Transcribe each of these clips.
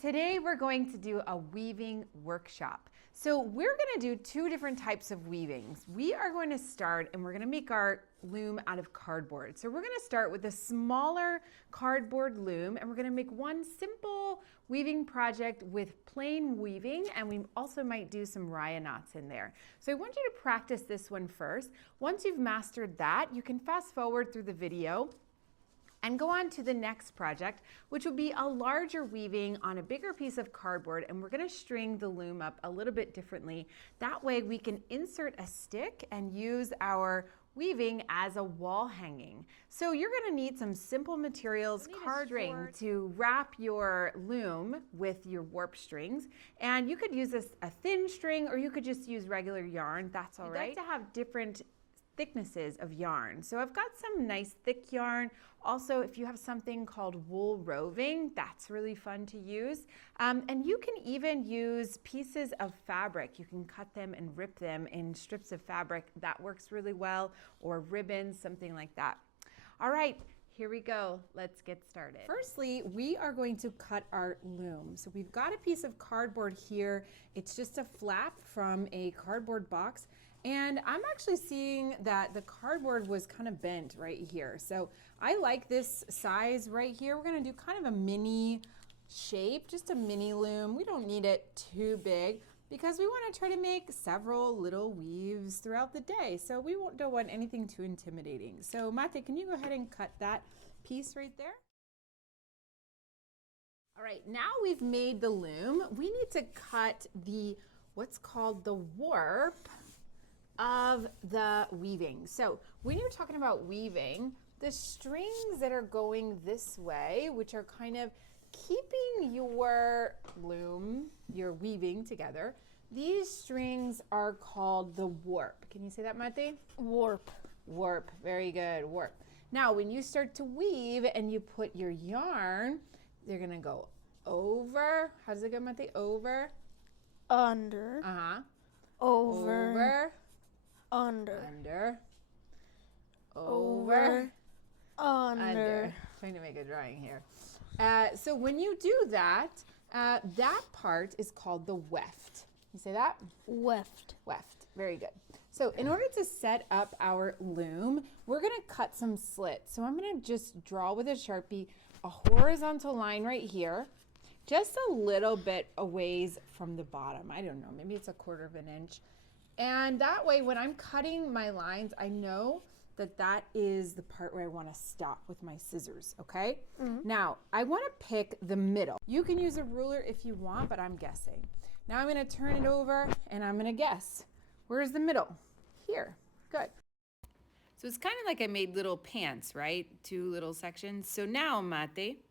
Today we're going to do a weaving workshop. So we're going to do two different types of weavings. We are going to start and we're going to make our loom out of cardboard. So we're going to start with a smaller cardboard loom and we're going to make one simple weaving project with plain weaving, and we also might do some raya knots in there. So I want you to practice this one first. Once you've mastered that, you can fast forward through the video and go on to the next project, which will be a larger weaving on a bigger piece of cardboard, and we're gonna string the loom up a little bit differently. That way we can insert a stick and use our weaving as a wall hanging. So you're gonna need some simple materials, card string to wrap your loom with your warp strings, and you could use a thin string or you could just use regular yarn, that's all right. You'd like to have different thicknesses of yarn. So I've got some nice thick yarn. Also, if you have something called wool roving, that's really fun to use. And you can even use pieces of fabric. You can cut them and rip them in strips of fabric. That works really well, or ribbons, something like that. All right, here we go. Let's get started. Firstly, we are going to cut our loom. So we've got a piece of cardboard here. It's just a flap from a cardboard box. And I'm actually seeing that the cardboard was kind of bent right here. So I like this size right here. We're gonna do kind of a mini shape, just a mini loom. We don't need it too big because we wanna try to make several little weaves throughout the day. So we don't want anything too intimidating. So Mate, can you go ahead and cut that piece right there? All right, now we've made the loom. We need to cut what's called the warp of the weaving. So when you're talking about weaving, the strings that are going this way, which are kind of keeping your loom, your weaving together, these strings are called the warp. Can you say that, Mate? Warp. Warp, very good, warp. Now when you start to weave and you put your yarn, they're gonna go over, how does it go, Mate? Over. Under. Over. Under. Under. Over. Under. Trying to make a drawing here. So when you do that, that part is called the weft. You say that? Weft. Weft. Very good. So in order to set up our loom, we're going to cut some slits. So I'm going to just draw with a Sharpie a horizontal line right here, just a little bit a ways from the bottom. I don't know, maybe it's 1/4 of an inch. And that way, when I'm cutting my lines, I know that that is the part where I want to stop with my scissors, okay? Now, I want to pick the middle. You can use a ruler if you want, but I'm guessing. Now I'm going to turn it over and I'm going to guess. Where's the middle? Here. Good. So it's kind of like I made little pants, right? 2 little sections. So now, Mate,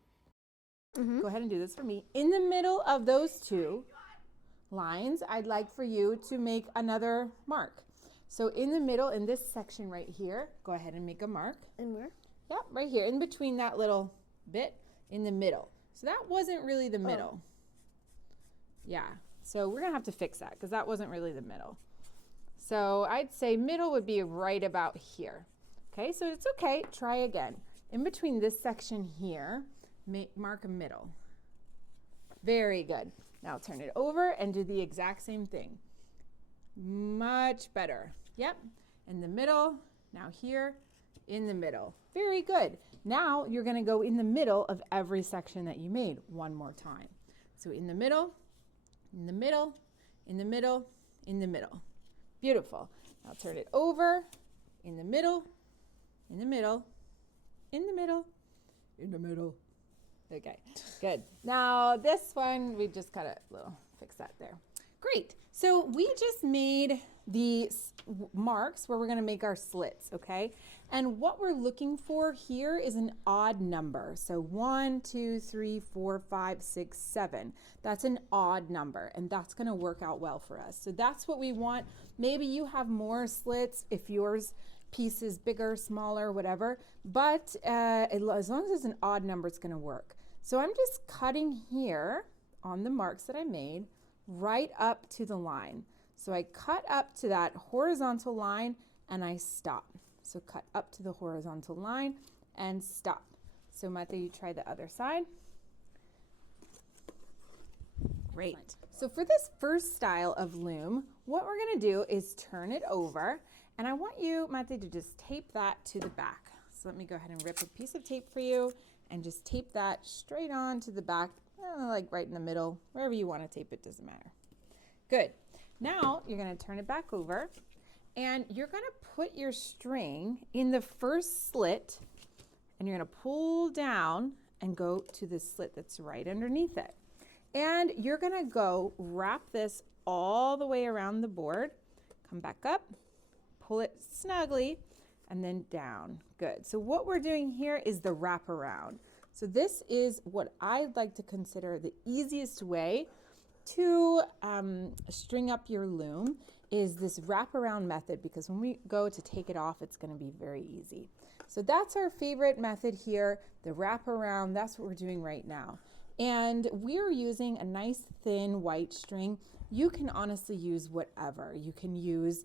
go ahead and do this for me. In the middle of those 2 lines, I'd like for you to make another mark. So in the middle, in this section right here, go ahead and make a mark. And where? Yep, right here, in between that little bit, in the middle. So that wasn't really the middle. Yeah, so we're gonna have to fix that because that wasn't really the middle. So I'd say middle would be right about here. Okay, so it's okay, try again. In between this section here, mark a middle. Very good. Now turn it over and do the exact same thing. Much better. Yep, in the middle, now here, in the middle. Very good. Now you're gonna go in the middle of every section that you made one more time. So in the middle, in the middle, in the middle, in the middle. Beautiful. Now turn it over, in the middle, in the middle, in the middle, in the middle. Okay, good. Now this one, we just gotta fix that there. Great, so we just made these marks where we're gonna make our slits, okay? And what we're looking for here is an odd number. So 1, 2, 3, 4, 5, 6, 7. That's an odd number, and that's gonna work out well for us. So that's what we want. Maybe you have more slits if yours piece is bigger, smaller, whatever, but as long as it's an odd number, it's gonna work. So I'm just cutting here on the marks that I made right up to the line. So I cut up to that horizontal line and I stop. So cut up to the horizontal line and stop. So Mate, you try the other side. Great. So for this first style of loom, what we're going to do is turn it over, and I want you, Mate, to just tape that to the back. So let me go ahead and rip a piece of tape for you and just tape that straight on to the back, like right in the middle, wherever you want to tape it, doesn't matter. Good. Now you're going to turn it back over, and you're going to put your string in the first slit, and you're going to pull down and go to the slit that's right underneath it. And you're going to go wrap this all the way around the board, come back up, pull it snugly, and then down. Good. So what we're doing here is the wraparound. So this is what I'd like to consider the easiest way to string up your loom, is this wraparound method, because when we go to take it off, it's going to be very easy. So that's our favorite method here, the wraparound. That's what we're doing right now. And we're using a nice thin white string. You can honestly use whatever. You can use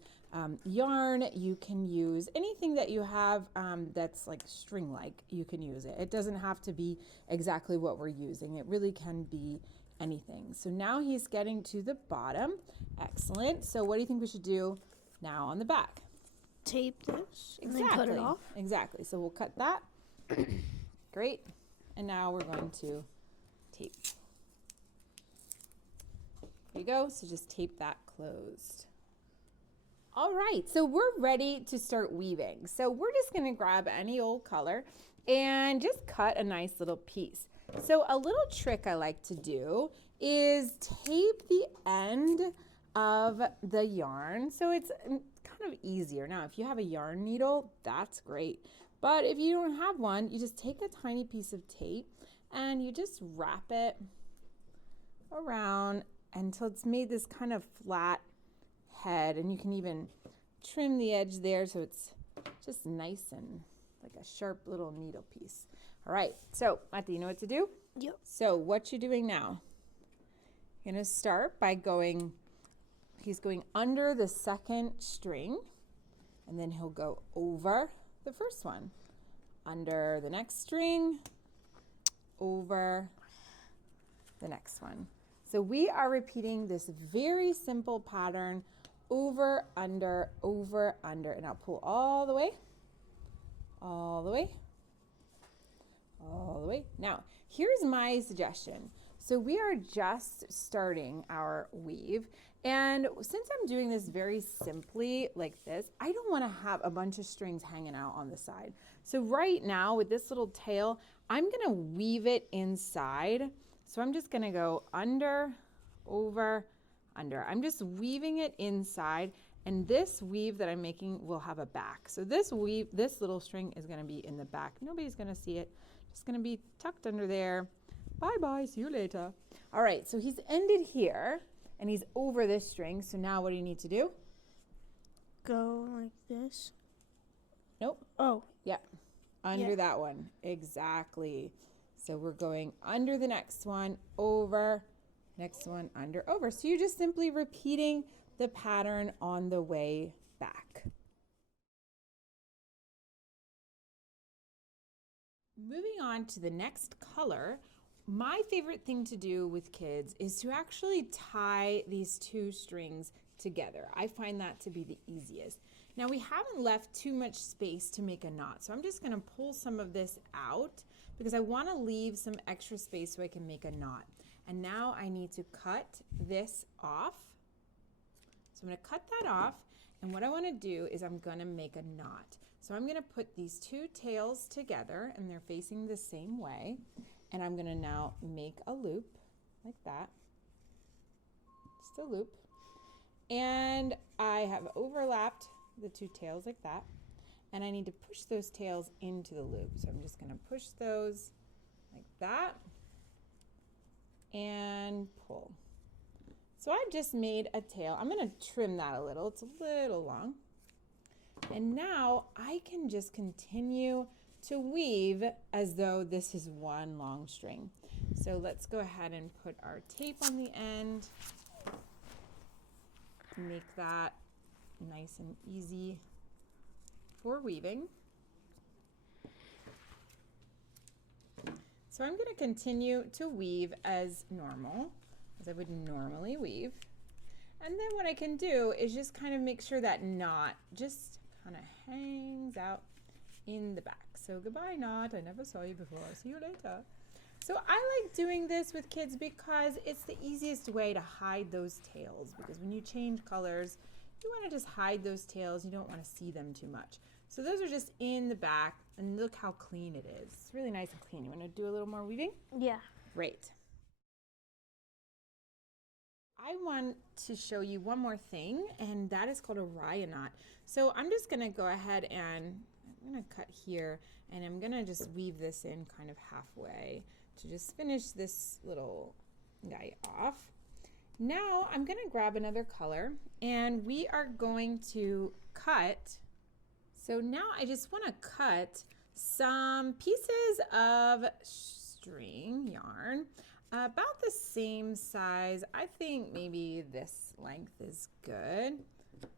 yarn, you can use anything that you have that's like string-like, you can use it. It doesn't have to be exactly what we're using. It really can be anything. So now he's getting to the bottom. Excellent. So what do you think we should do now on the back? Tape this and Exactly. then cut it off. Exactly. So we'll cut that. Great. And now we're going to tape. There you go. So just tape that closed. All right, so we're ready to start weaving. So we're just going to grab any old color and just cut a nice little piece. So a little trick I like to do is tape the end of the yarn so it's kind of easier. Now, if you have a yarn needle, that's great. But if you don't have one, you just take a tiny piece of tape and you just wrap it around until it's made this kind of flat head, and you can even trim the edge there so it's just nice and like a sharp little needle piece. All right, so Mate, you know what to do? Yep. So what you doing now? You're gonna start by he's going under the second string, and then he'll go over the first one, under the next string, over the next one. So we are repeating this very simple pattern over, under, and I'll pull all the way, all the way, all the way. Now, here's my suggestion. So we are just starting our weave, and since I'm doing this very simply like this, I don't want to have a bunch of strings hanging out on the side. So right now with this little tail, I'm going to weave it inside. So I'm just going to go under, over, under. I'm just weaving it inside, and this weave that I'm making will have a back. So this little string is going to be in the back. Nobody's going to see it. Just going to be tucked under there. Bye-bye, see you later. All right, so he's ended here, and he's over this string. So now what do you need to do? Go like this. Nope. Oh. Yeah, under that one. Exactly. So we're going under the next one, over, next one, under, over. So you're just simply repeating the pattern on the way back. Moving on to the next color, my favorite thing to do with kids is to actually tie these two strings together. I find that to be the easiest. Now we haven't left too much space to make a knot, so I'm just going to pull some of this out because I want to leave some extra space so I can make a knot. And now I need to cut this off. So I'm going to cut that off, and what I want to do is I'm going to make a knot. So I'm going to put these two tails together, and they're facing the same way, and I'm going to now make a loop like that, just a loop, and I have overlapped the two tails like that, and I need to push those tails into the loop. So I'm just going to push those like that and pull. So I've just made a tail. I'm going to trim that a little. It's a little long. And now I can just continue to weave as though this is one long string. So let's go ahead and put our tape on the end. Make that nice and easy for weaving. So I'm going to continue to weave as normal. as I would normally weave. And then what I can do is just kind of make sure that knot just kind of hangs out in the back. So goodbye knot, I never saw you before, I'll see you later. So I like doing this with kids because it's the easiest way to hide those tails, because when you change colors, you want to just hide those tails. You don't want to see them too much. So those are just in the back, and look how clean it is. It's really nice and clean. You want to do a little more weaving? Yeah. Great. I want to show you one more thing, and that is called a raya knot. So I'm just going to go ahead and I'm going to cut here, and I'm going to just weave this in kind of halfway to just finish this little guy off. Now I'm going to grab another color, and we are going to cut. So now I just want to cut some pieces of string yarn about the same size. I think maybe this length is good.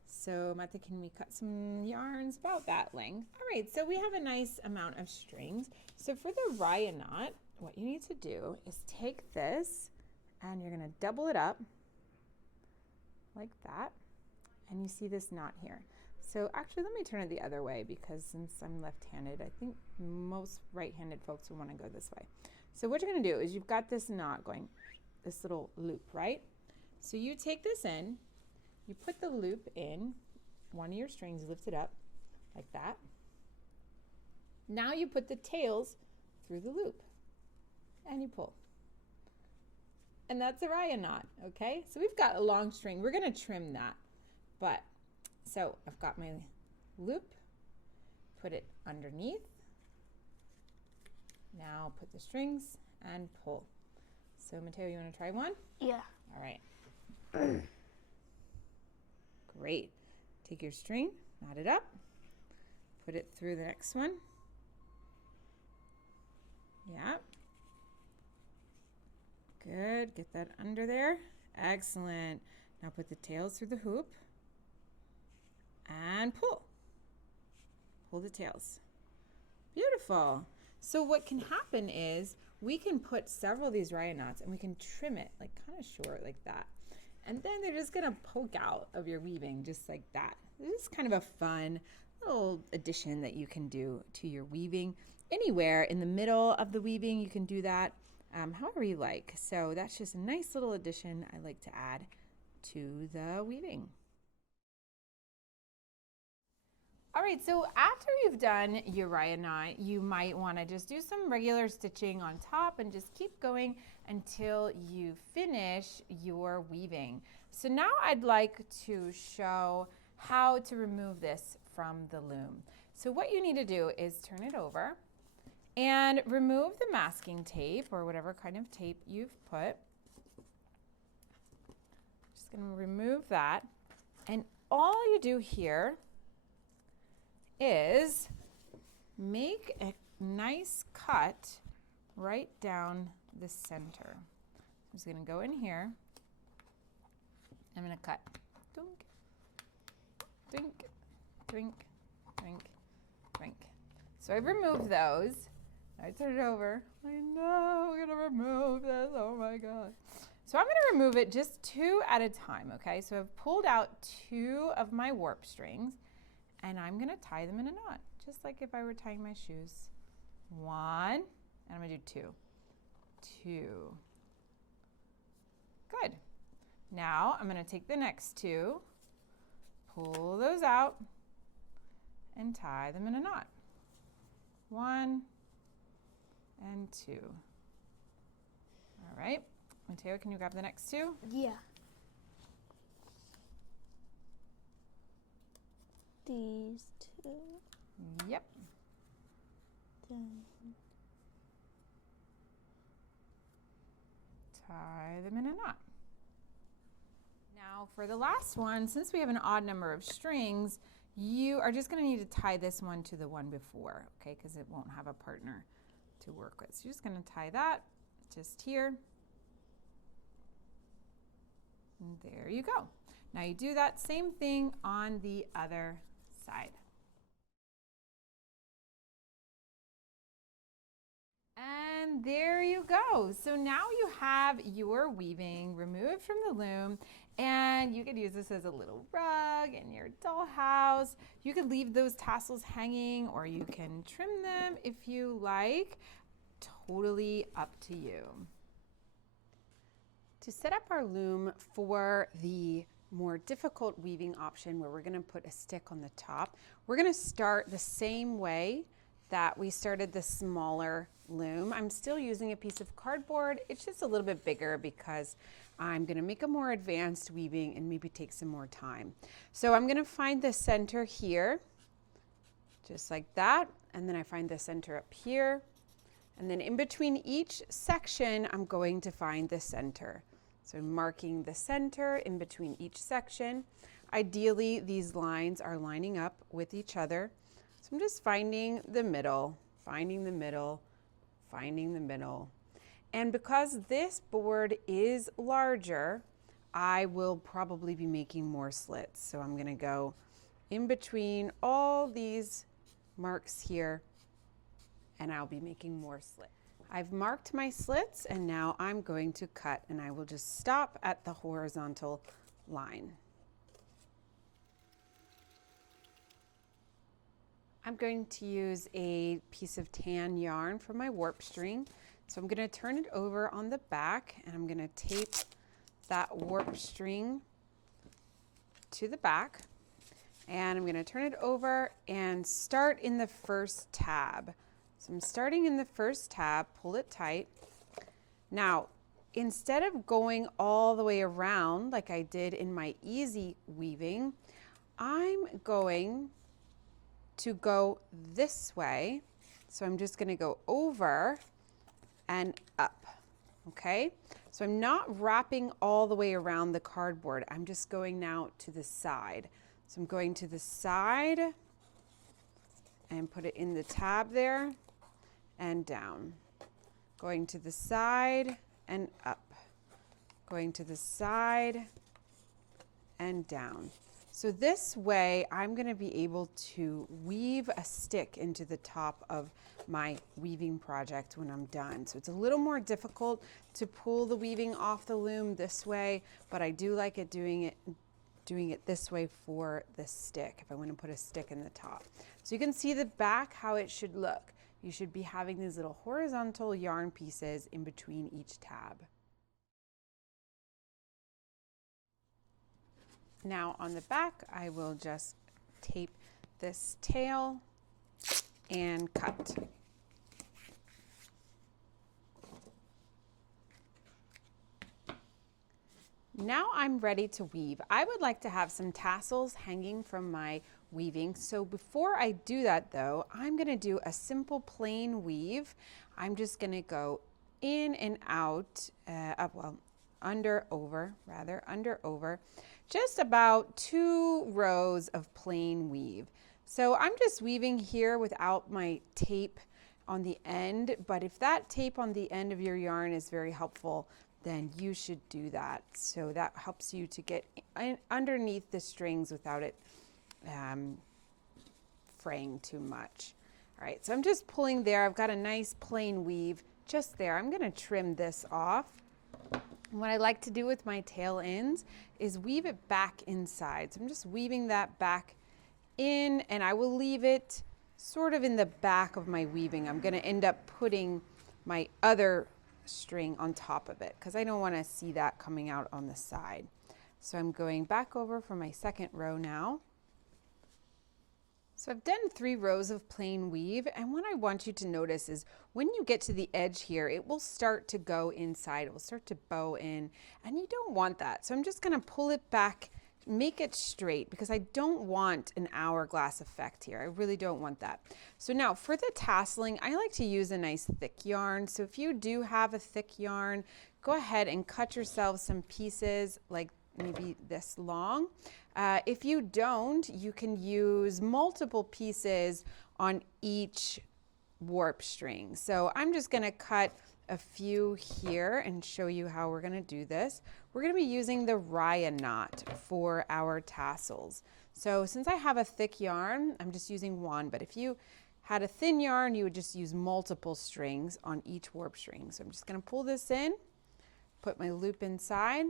So Martha, can we cut some yarns about that length? All right, so we have a nice amount of strings. So for the raya knot, what you need to do is take this and you're gonna double it up like that. And you see this knot here. So actually, let me turn it the other way, because since I'm left-handed, I think most right-handed folks will wanna go this way. So what you're gonna do is you've got this knot going, this little loop, right? So you take this in, you put the loop in one of your strings, lift it up like that. Now you put the tails through the loop and you pull. And that's a raya knot, okay? So we've got a long string. We're gonna trim that. But, so I've got my loop, put it underneath. Now put the strings and pull. So Mateo, you wanna try one? Yeah. All right. Great. Take your string, knot it up, put it through the next one. Yep. Good. Get that under there. Excellent. Now put the tails through the hoop and pull. Pull the tails. Beautiful. So what can happen is we can put several of these raya knots and we can trim it like kind of short like that. And then they're just gonna poke out of your weaving just like that. This is kind of a fun little addition that you can do to your weaving. Anywhere in the middle of the weaving, you can do that however you like. So that's just a nice little addition I like to add to the weaving. All right, so after you've done your raya knot, you might want to just do some regular stitching on top and just keep going until you finish your weaving. So now I'd like to show how to remove this from the loom. So what you need to do is turn it over and remove the masking tape or whatever kind of tape you've put. Just going to remove that, and all you do here is make a nice cut right down the center. I'm just gonna go in here. I'm gonna cut. Dunk, dink, drink, drink, drink. So I've removed those. I turn it over. I know we're gonna remove this. Oh my God. So I'm gonna remove it just 2 at a time, okay? So I've pulled out 2 of my warp strings, and I'm gonna tie them in a knot, just like if I were tying my shoes. 1, and I'm gonna do 2. 2. Good. Now I'm gonna take the next 2, pull those out, and tie them in a knot. 1 and 2. All right, Mateo, can you grab the next 2? Yeah. These 2. Yep. Then Tie them in a knot. Now for the last one, since we have an odd number of strings, you are just going to need to tie this one to the one before, okay, because it won't have a partner to work with. So you're just going to tie that just here. And there you go. Now you do that same thing on the other side. And there you go. So now you have your weaving removed from the loom, and you could use this as a little rug in your dollhouse. You could leave those tassels hanging, or you can trim them if you like. Totally up to you. To set up our loom for the more difficult weaving option, where we're going to put a stick on the top, we're going to start the same way that we started the smaller loom. I'm still using a piece of cardboard. It's just a little bit bigger because I'm going to make a more advanced weaving and maybe take some more time. So I'm going to find the center here, just like that, and then I find the center up here, and then in between each section I'm going to find the center. So I'm marking the center in between each section. Ideally, these lines are lining up with each other. So I'm just finding the middle, finding the middle, finding the middle. And because this board is larger, I will probably be making more slits. So I'm going to go in between all these marks here, and I'll be making more slits. I've marked my slits, and now I'm going to cut, and I will just stop at the horizontal line. I'm going to use a piece of tan yarn for my warp string. So I'm going to turn it over on the back, and I'm going to tape that warp string to the back. And I'm going to turn it over and start in the first tab. So I'm starting in the first tab, pull it tight. Now, instead of going all the way around like I did in my easy weaving, I'm going to go this way. So I'm just going to go over and up, okay? So I'm not wrapping all the way around the cardboard. I'm just going now to the side. So I'm going to the side and put it in the tab there and down. Going to the side and up. Going to the side and down. So this way I'm going to be able to weave a stick into the top of my weaving project when I'm done. So it's a little more difficult to pull the weaving off the loom this way, but I do like it doing it this way for the stick, if I want to put a stick in the top. So you can see the back how it should look. You should be having these little horizontal yarn pieces in between each tab. Now on the back, I will just tape this tail and cut. Now I'm ready to weave. I would like to have some tassels hanging from my weaving. So before I do that though, I'm going to do a simple plain weave. I'm just going to go in and out, under, over, just about 2 rows of plain weave. So I'm just weaving here without my tape on the end, but if that tape on the end of your yarn is very helpful, then you should do that. So that helps you to get underneath the strings without it fraying too much. All right, so I'm just pulling there. I've got a nice plain weave just there. I'm going to trim this off. What I like to do with my tail ends is weave it back inside. So I'm just weaving that back in, and I will leave it sort of in the back of my weaving. I'm going to end up putting my other string on top of it because I don't want to see that coming out on the side. So I'm going back over for my second row now. So I've done 3 rows of plain weave, and what I want you to notice is when you get to the edge here, it will start to go inside. It will start to bow in, and you don't want that. So I'm just going to pull it back, make it straight, because I don't want an hourglass effect here. I really don't want that. So now for the tasseling, I like to use a nice thick yarn. So if you do have a thick yarn, go ahead and cut yourself some pieces like maybe this long. If you don't, you can use multiple pieces on each warp string. So I'm just going to cut a few here and show you how we're going to do this. We're going to be using the Raya knot for our tassels. So since I have a thick yarn, I'm just using one, but if you had a thin yarn, you would just use multiple strings on each warp string. So I'm just going to pull this in, put my loop inside,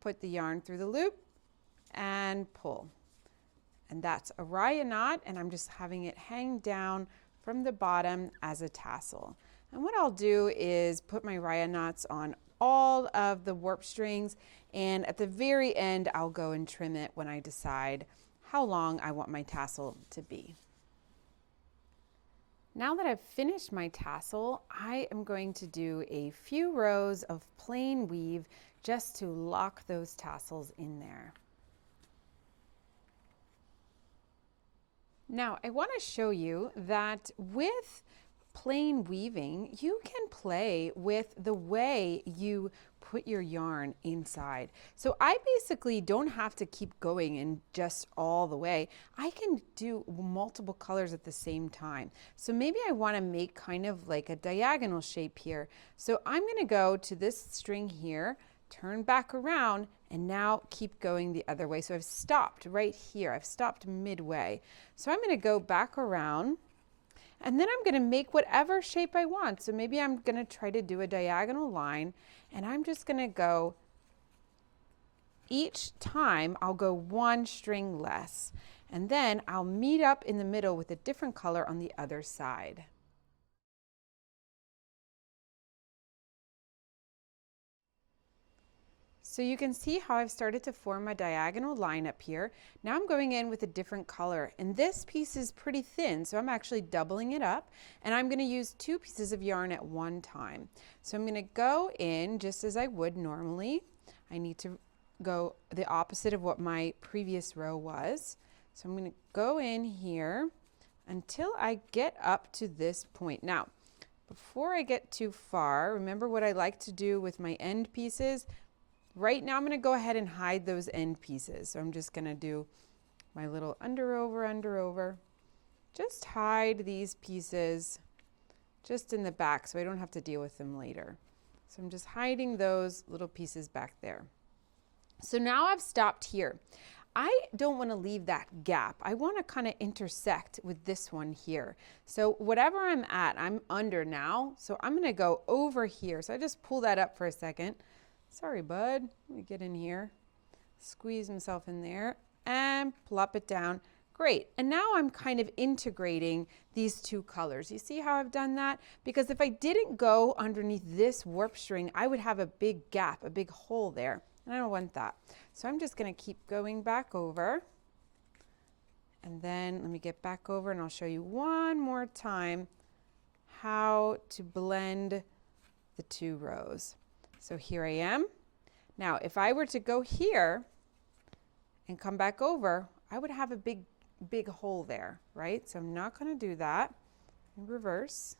put the yarn through the loop, and pull. And that's a raya knot, and I'm just having it hang down from the bottom as a tassel. And what I'll do is put my raya knots on all of the warp strings, and at the very end I'll go and trim it when I decide how long I want my tassel to be. Now that I've finished my tassel, I am going to do a few rows of plain weave just to lock those tassels in there. Now I want to show you that with plain weaving, you can play with the way you put your yarn inside. So I basically don't have to keep going in just all the way. I can do multiple colors at the same time. So maybe I want to make kind of like a diagonal shape here. So I'm going to go to this string here, turn back around, and now keep going the other way. So I've stopped right here. I've stopped midway. So I'm going to go back around, and then I'm going to make whatever shape I want. So maybe I'm going to try to do a diagonal line, and I'm just going to go, each time I'll go one string less, and then I'll meet up in the middle with a different color on the other side. So you can see how I've started to form a diagonal line up here. Now I'm going in with a different color, and this piece is pretty thin, so I'm actually doubling it up, and I'm going to use 2 pieces of yarn at one time. So I'm going to go in just as I would normally. I need to go the opposite of what my previous row was. So I'm going to go in here until I get up to this point. Now, before I get too far, remember what I like to do with my end pieces. Right now I'm going to go ahead and hide those end pieces. So I'm just going to do my little under over. Just hide these pieces just in the back so I don't have to deal with them later. So I'm just hiding those little pieces back there. So now I've stopped here. I don't want to leave that gap. I want to kind of intersect with this one here. So whatever I'm at, I'm under now. So I'm going to go over here. So I just pull that up for a second. Sorry, bud. Let me get in here. Squeeze himself in there and plop it down. Great. And now I'm kind of integrating these 2 colors. You see how I've done that? Because if I didn't go underneath this warp string, I would have a big gap, a big hole there. And I don't want that. So I'm just going to keep going back over. And then let me get back over and I'll show you one more time how to blend the 2 rows. So here I am. Now, if I were to go here and come back over, I would have a big hole there, right? So I'm not going to do that. In reverse.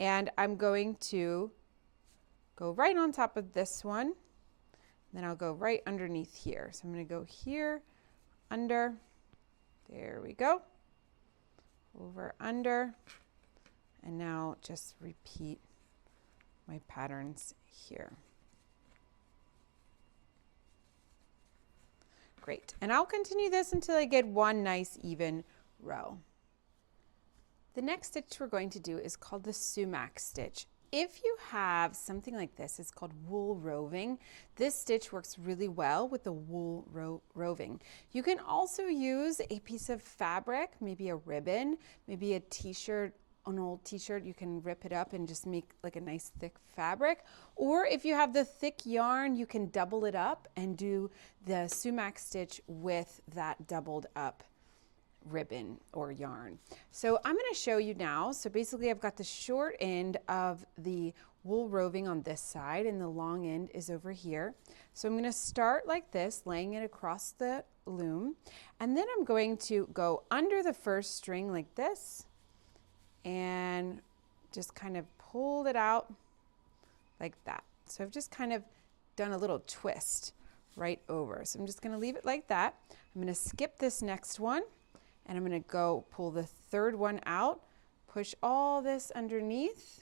And I'm going to go right on top of this one. Then I'll go right underneath here. So I'm going to go here, under. There we go. Over, under. And now just repeat my patterns here. Great, and I'll continue this until I get one nice even row. The next stitch we're going to do is called the sumac stitch. If you have something like this, it's called wool roving. This stitch works really well with the wool roving. You can also use a piece of fabric, maybe a ribbon, maybe a t-shirt, an old t-shirt. You can rip it up and just make like a nice thick fabric. Or if you have the thick yarn, you can double it up and do the sumac stitch with that doubled up ribbon or yarn. So I'm going to show you now. So basically I've got the short end of the wool roving on this side and the long end is over here. So I'm going to start like this, laying it across the loom, and then I'm going to go under the first string like this and just kind of pull it out like that. So I've just kind of done a little twist right over. So I'm just going to leave it like that. I'm going to skip this next one and I'm going to go pull the third one out, push all this underneath,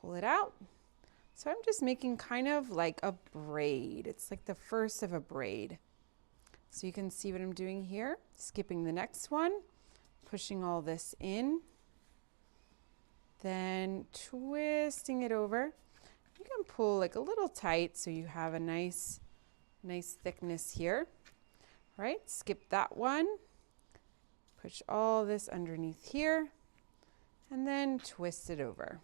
pull it out. So I'm just making kind of like a braid. It's like the first of a braid. So you can see what I'm doing here, skipping the next one, pushing all this in, then twisting it over. You can pull like a little tight so you have a nice thickness here. Right, skip that one, push all this underneath here, and then twist it over.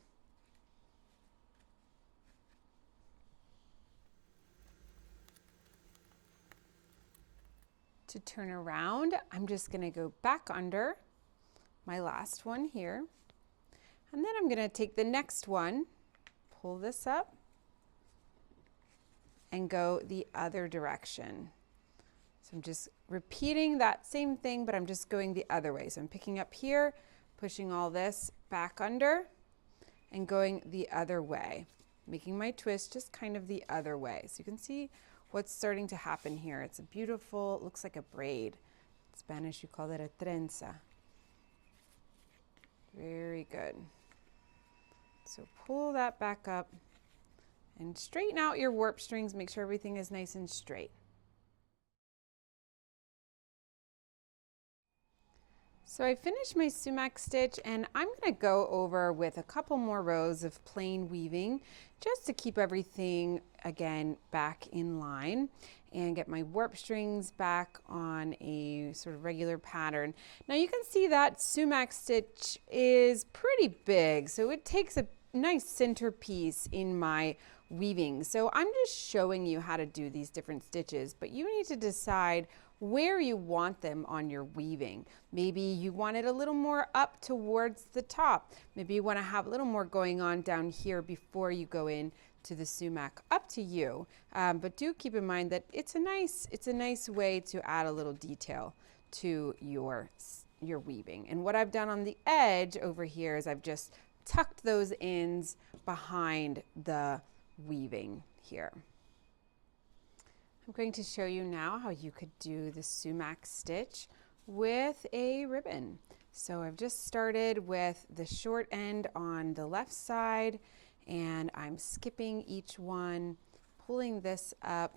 To turn around, I'm just going to go back under my last one here, and then I'm going to take the next one, pull this up, and go the other direction. So I'm just repeating that same thing, but I'm just going the other way. So I'm picking up here, pushing all this back under, and going the other way, making my twist just kind of the other way. So you can see what's starting to happen here. It's a beautiful, it looks like a braid. In Spanish, you call it a trenza. Very good. So pull that back up and straighten out your warp strings. Make sure everything is nice and straight. So I finished my sumac stitch, and I'm going to go over with a couple more rows of plain weaving just to keep everything again back in line and get my warp strings back on a sort of regular pattern. Now you can see that sumac stitch is pretty big, so it takes a nice centerpiece in my weaving. So I'm just showing you how to do these different stitches, but you need to decide where you want them on your weaving. Maybe you want it a little more up towards the top. Maybe you want to have a little more going on down here before you go in to the sumac. Up to you, but do keep in mind that it's a nice way to add a little detail to your weaving. And what I've done on the edge over here is I've just tucked those ends behind the weaving here. I'm going to show you now how you could do the sumac stitch with a ribbon. So I've just started with the short end on the left side, and I'm skipping each one, pulling this up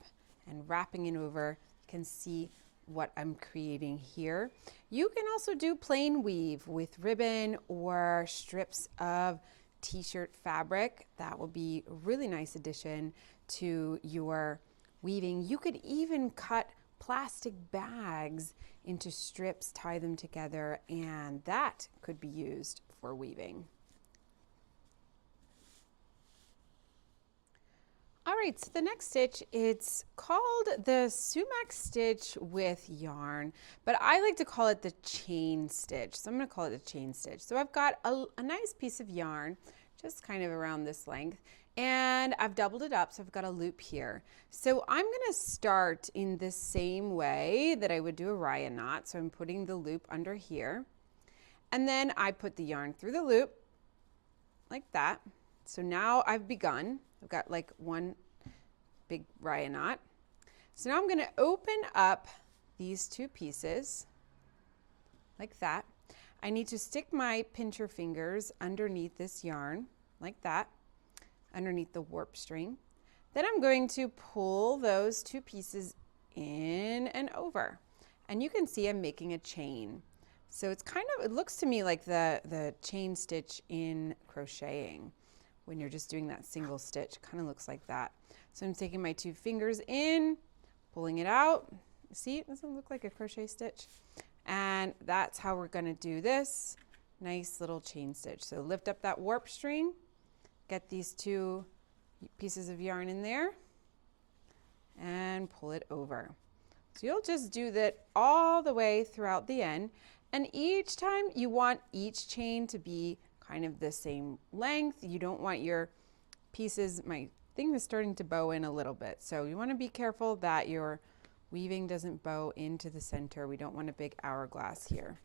and wrapping it over. You can see what I'm creating here. You can also do plain weave with ribbon or strips of t-shirt fabric. That will be a really nice addition to your weaving. You could even cut plastic bags into strips, tie them together, and that could be used for weaving. All right, so the next stitch, it's called the sumac stitch with yarn, but I like to call it the chain stitch. So I'm going to call it a chain stitch. So I've got a nice piece of yarn, just kind of around this length, and I've doubled it up, so I've got a loop here. So I'm going to start in the same way that I would do a raya knot. So I'm putting the loop under here, and then I put the yarn through the loop like that. So now I've begun. I've got like one big raya knot. So now I'm going to open up these two pieces like that. I need to stick my pincher fingers underneath this yarn like that, underneath the warp string. Then I'm going to pull those two pieces in and over. And you can see I'm making a chain. So it's kind of, it looks to me like the chain stitch in crocheting. When you're just doing that single stitch, it kind of looks like that. So I'm taking my two fingers in, pulling it out. See, it doesn't look like a crochet stitch. And that's how we're going to do this nice little chain stitch. So lift up that warp string, get these two pieces of yarn in there, and pull it over. So you'll just do that all the way throughout the end. And each time you want each chain to be kind of the same length. You don't want your pieces, my thing is starting to bow in a little bit. So you want to be careful that your weaving doesn't bow into the center. We don't want a big hourglass here.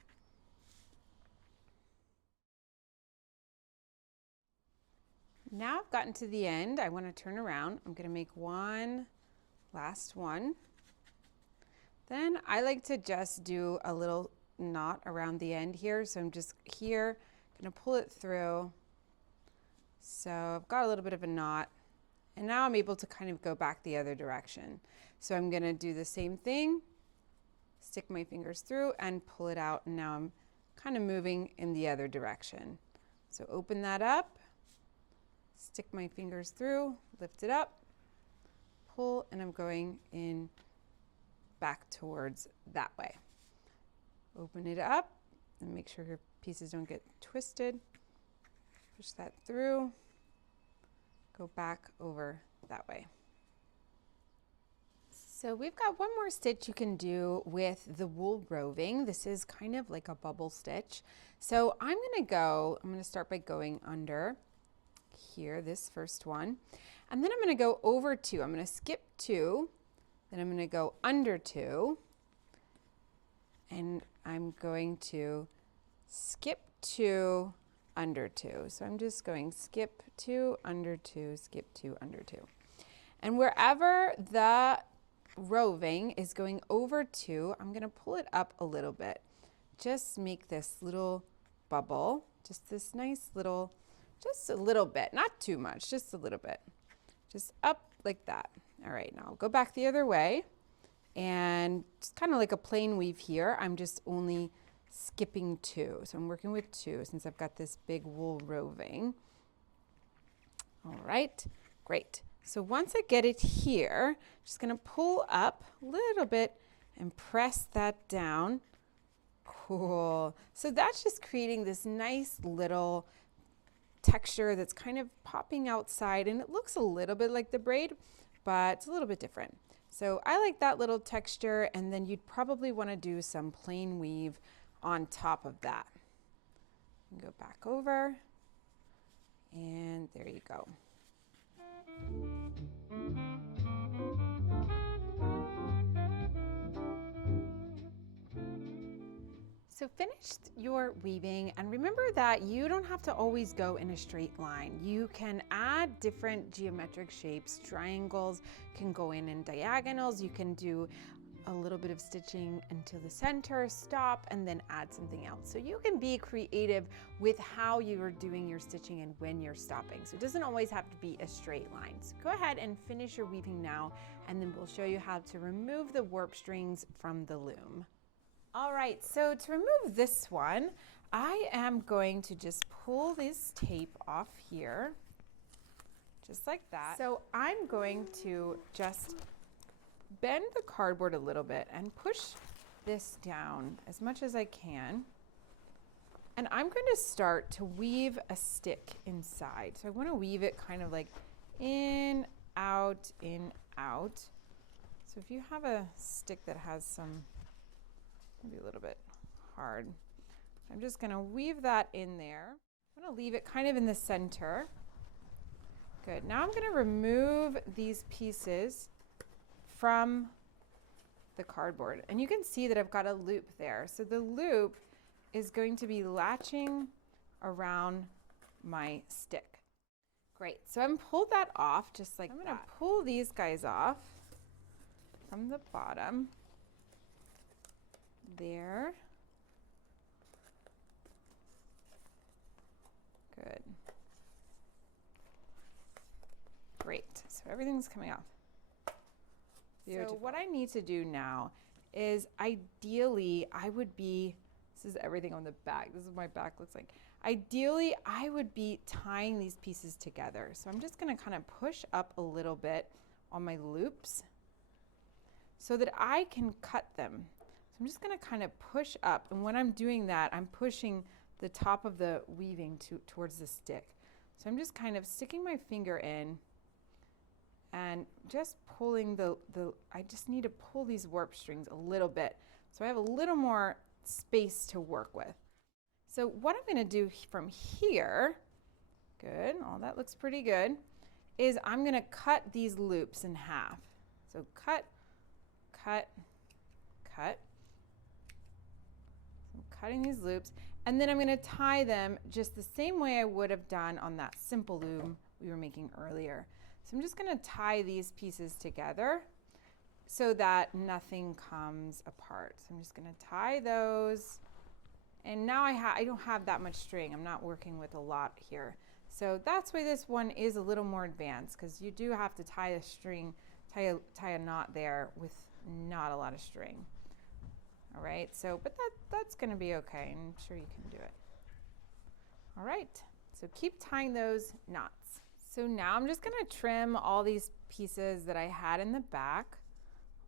Now I've gotten to the end. I want to turn around. I'm going to make one last one. Then I like to just do a little knot around the end here. So I'm just here, going to pull it through. So I've got a little bit of a knot, and now I'm able to kind of go back the other direction. So I'm going to do the same thing, stick my fingers through and pull it out, and now I'm kind of moving in the other direction. So open that up, stick my fingers through, lift it up, pull, and I'm going in back towards that way. Open it up and make sure your pieces don't get twisted. Push that through, go back over that way. So we've got one more stitch you can do with the wool roving. This is kind of like a bubble stitch. So I'm going to start by going under here, this first one, and then I'm going to go over 2. I'm going to skip 2, then I'm going to go under 2, and I'm going to skip 2, under 2. So I'm just going skip 2, under 2, skip 2, under 2. And wherever the roving is going over 2, I'm going to pull it up a little bit. Just make this little bubble, just this nice little, just a little bit, not too much, just a little bit. Just up like that. All right, now I'll go back the other way, and just kind of like a plain weave here. I'm just only skipping 2. So I'm working with 2 since I've got this big wool roving. All right, great. So once I get it here, just going to pull up a little bit and press that down. Cool. So that's just creating this nice little texture that's kind of popping outside, and it looks a little bit like the braid, but it's a little bit different. So I like that little texture, and then you'd probably want to do some plain weave on top of that. Go back over, and there you go. So finished your weaving, and remember that you don't have to always go in a straight line. You can add different geometric shapes. Triangles can go in diagonals. You can do a little bit of stitching into the center, stop, and then add something else. So you can be creative with how you are doing your stitching and when you're stopping. So it doesn't always have to be a straight line. So go ahead and finish your weaving now, and then we'll show you how to remove the warp strings from the loom. All right, so to remove this one, I am going to just pull this tape off here, just like that. So I'm going to just bend the cardboard a little bit and push this down as much as I can. And I'm going to start to weave a stick inside. So I want to weave it kind of like in, out, in, out. So if you have a stick that has some, maybe a little bit hard, I'm just going to weave that in there. I'm going to leave it kind of in the center. Good. Now I'm going to remove these pieces from the cardboard, and you can see that I've got a loop there. So the loop is going to be latching around my stick. Great. So I'm pulled that off just like that. I'm going to pull these guys off from the bottom. There. Good. Great. So everything's coming off. Beautiful. So what I need to do now is ideally I would be, this is everything on the back. This is what my back looks like. Ideally, I would be tying these pieces together. So I'm just going to kind of push up a little bit on my loops so that I can cut them. So I'm just going to kind of push up, and when I'm doing that, I'm pushing the top of the weaving towards the stick. So I'm just kind of sticking my finger in and just pulling I just need to pull these warp strings a little bit so I have a little more space to work with. So what I'm going to do from here, good, all that looks pretty good, is I'm going to cut these loops in half. So cut, cut, cut. I'm cutting these loops, and then I'm going to tie them just the same way I would have done on that simple loom we were making earlier. So I'm just going to tie these pieces together so that nothing comes apart. So I'm just going to tie those, and now I don't have that much string. I'm not working with a lot here. So that's why this one is a little more advanced, because you do have to tie a string, tie a knot there with not a lot of string. All right, so, but that's gonna be okay. I'm sure you can do it. All right, so keep tying those knots. So now I'm just gonna trim all these pieces that I had in the back,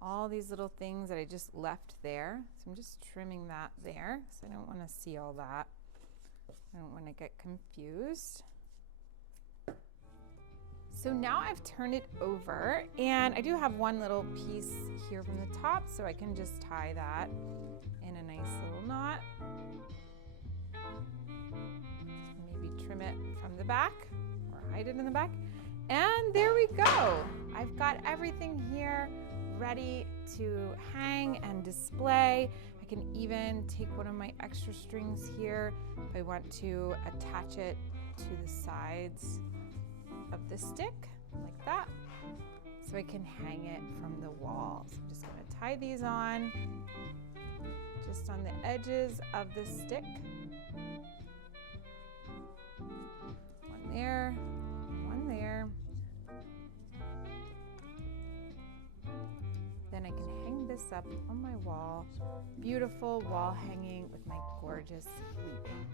all these little things that I just left there. So I'm just trimming that there, so I don't wanna see all that. I don't wanna get confused. So now I've turned it over, and I do have one little piece here from the top, so I can just tie that in a nice little knot. Maybe trim it from the back or hide it in the back. And there we go. I've got everything here ready to hang and display. I can even take one of my extra strings here if I want to attach it to the sides of the stick like that, so I can hang it from the wall. So I'm just going to tie these on just on the edges of the stick. One there, one there. Then I can hang this up on my wall. Beautiful wall hanging with my gorgeous weaving.